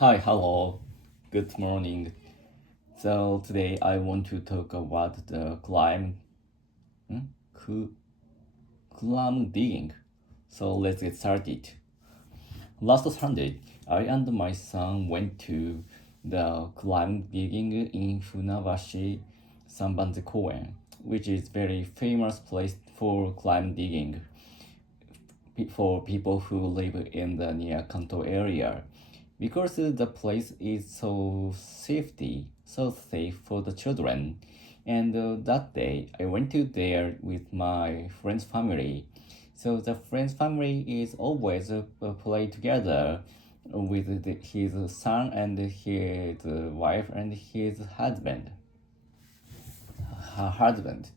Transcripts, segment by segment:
Hi, hello, good morning. So today I want to talk about the hmm? Cl- clam digging. So let's get started. Last Sunday, I and my son went to the clam digging in Funabashi Sanbanze Koen, which is very famous place for clam digging for people who live in the near Kanto area because the place is so safe for the children. And that day I went to there with my friend's family. So the friend's family is always play together with his son and his wife and his husband, her husband.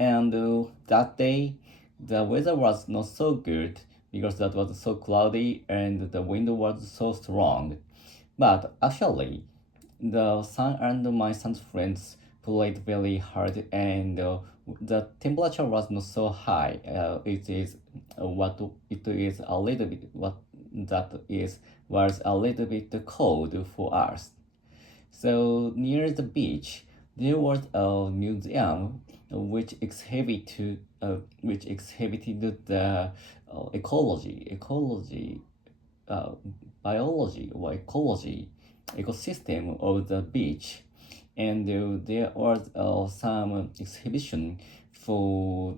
And that day, the weather was not so good because that was so cloudy and the wind was so strong. But actually, the son and my son's friends played very hard, and the temperature was not so high. It is a little bit what that is was a little bit cold for us. So near the beach, there was a museum which exhibited the ecology, uh, biology or ecosystem of the beach, and there was some exhibition for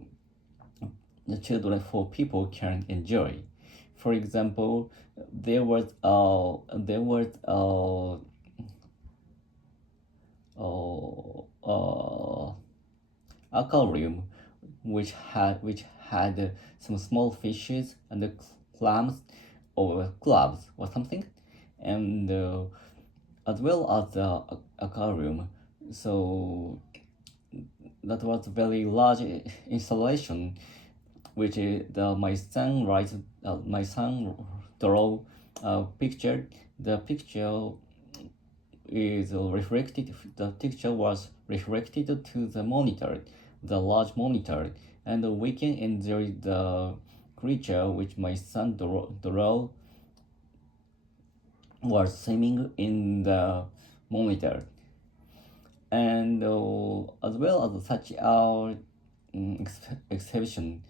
the children for people can enjoy. For example, there was aquarium which had some small fishes and clams or crabs or something, and as well as the aquarium. So that was a very large installation which my son draw a picture. The picture is reflected. The picture was reflected to the monitor, the large monitor, and we can enjoy the creature which my son draw was swimming in the monitor. And as well as such our exhibition,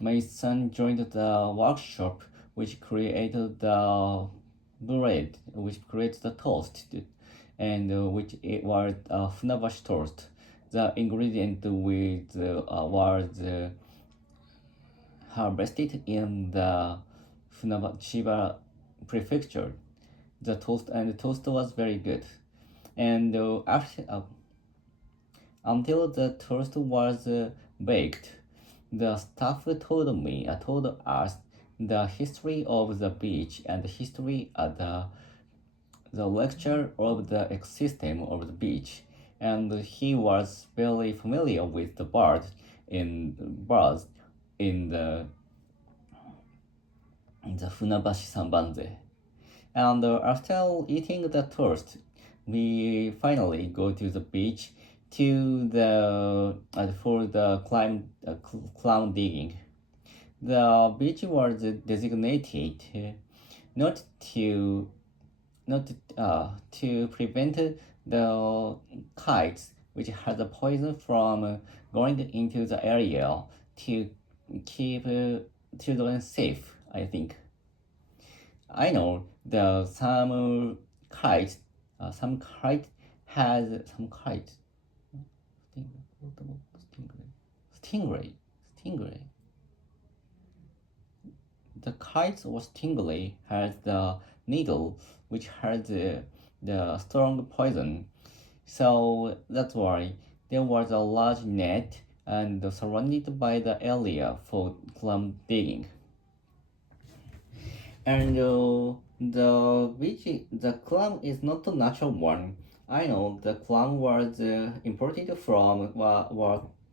my son joined the workshop which created the bread, which creates the toast, and which it was Funabashi toast. The ingredient was harvested in the Funabashi prefecture. The toast was very good, and until the toast was baked, the staff told us the history of the beach and the history of the lecture of the ecosystem of the beach, and he was very familiar with the birds in the Funabashi Sanbanze. And after eating the toast, we finally go to the beach to the for the clown digging. The beach was designated not to not to prevent the kites which had the poison from going into the area to keep children safe. I think. I know the some kite some kite, stingray, stingray. The kite or stingray has the needle which has the strong poison. So that's why there was a large net and surrounded by the area for clam digging. And the clam is not a natural one. I know the clam was imported from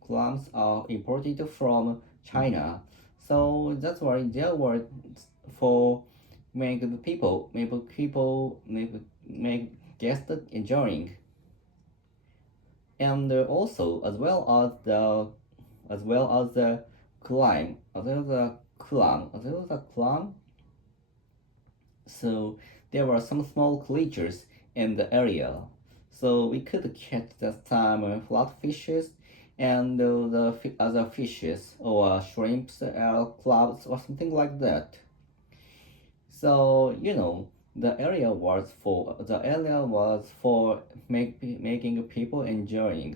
clams are imported from China, so that's why there were for make guests enjoying, and also as well as the clam as well as the clam. So there were some small creatures in the area. So we could catch some flatfishes and the other fishes or shrimps or crabs or something like that. So the area was for making people enjoy.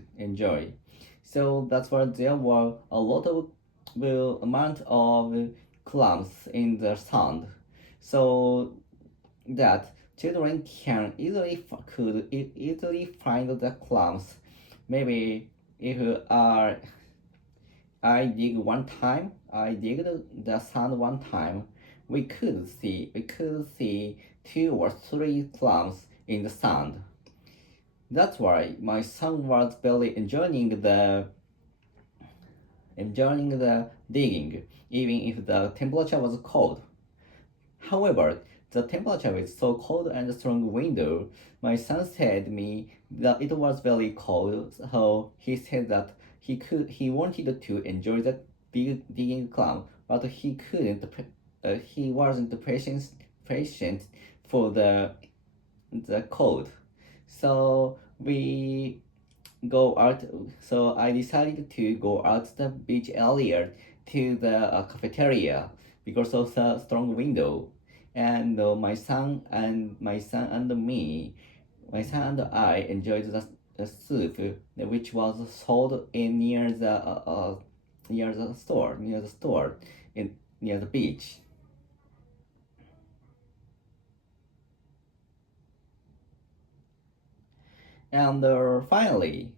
So that's why there were a lot of amount of clams in the sand. So that children can easily find the clams. Maybe if I dig the sand one time, we could see two or three clams in the sand. That's why my son was very enjoying the digging, even if the temperature was cold. However, the temperature was so cold and strong window, my son said me that it was very cold, so he said that he wanted to enjoy the digging clam, but he wasn't patient for the cold. So we go out. So I decided to go out the beach area to the cafeteria because of the strong window. And my son and I enjoyed the soup, which was sold in near the store, in near the beach. And finally,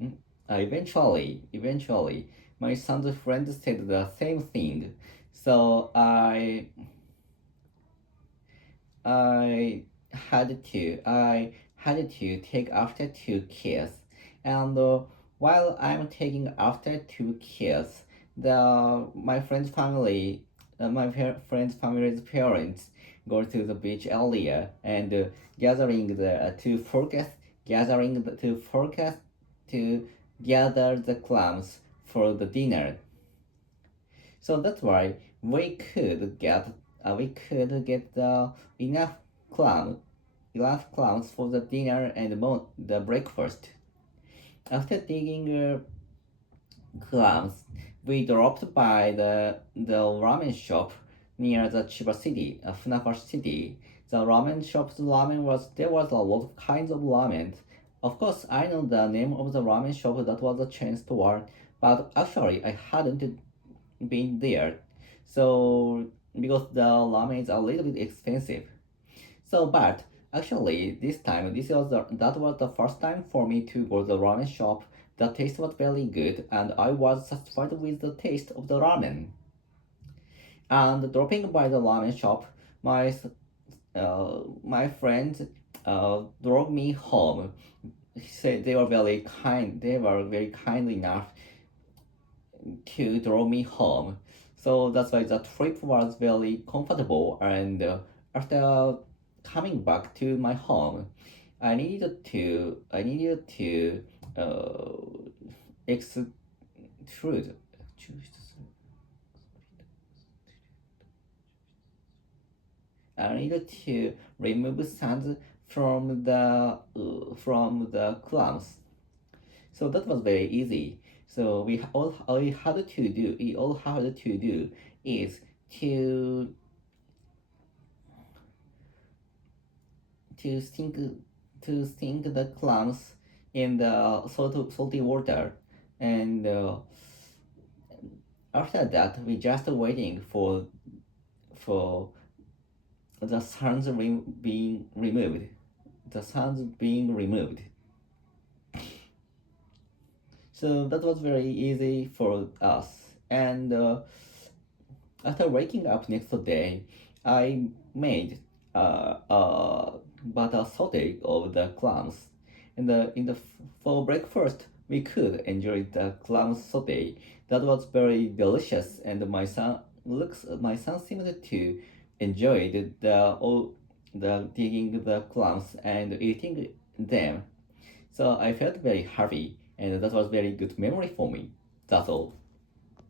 mm, eventually, my son's friend said the same thing. So I I had to take after two kids, and while I'm taking after two kids, the my friend's family, friend's family's parents go to the beach area and gathering the to forecast gathering the, to forecast to gather the clams for the dinner. So that's why we could get enough clam clams for the dinner and the breakfast. After digging clams, we dropped by the ramen shop near the Chiba city, Funabashi city. The ramen shop's ramen was there was a lot of kinds of ramen. Of course, I know the name of the ramen shop that was a chain store, but actually I hadn't been there. So because the ramen is a little bit expensive. So but actually that was the first time for me to go to the ramen shop. The taste was very good and I was satisfied with the taste of the ramen. And dropping by the ramen shop, my friend drove me home. He said they were very kind. They were very kind enough to draw me home. So that's why the trip was very comfortable. And after coming back to my home, I needed to extrude. I needed to remove sand from the clams. So that was very easy. So we all had to do is to to sink sink the clams in the salty water, and after that we just waiting for the sands being removed. The sands being removed. So that was very easy for us. And after waking up next day, I made butter saute of the clams. For breakfast, we could enjoy the clam saute. That was very delicious, and my son seemed to enjoy the digging the clams and eating them. So I felt very happy, and that was very good memory for me. That's all.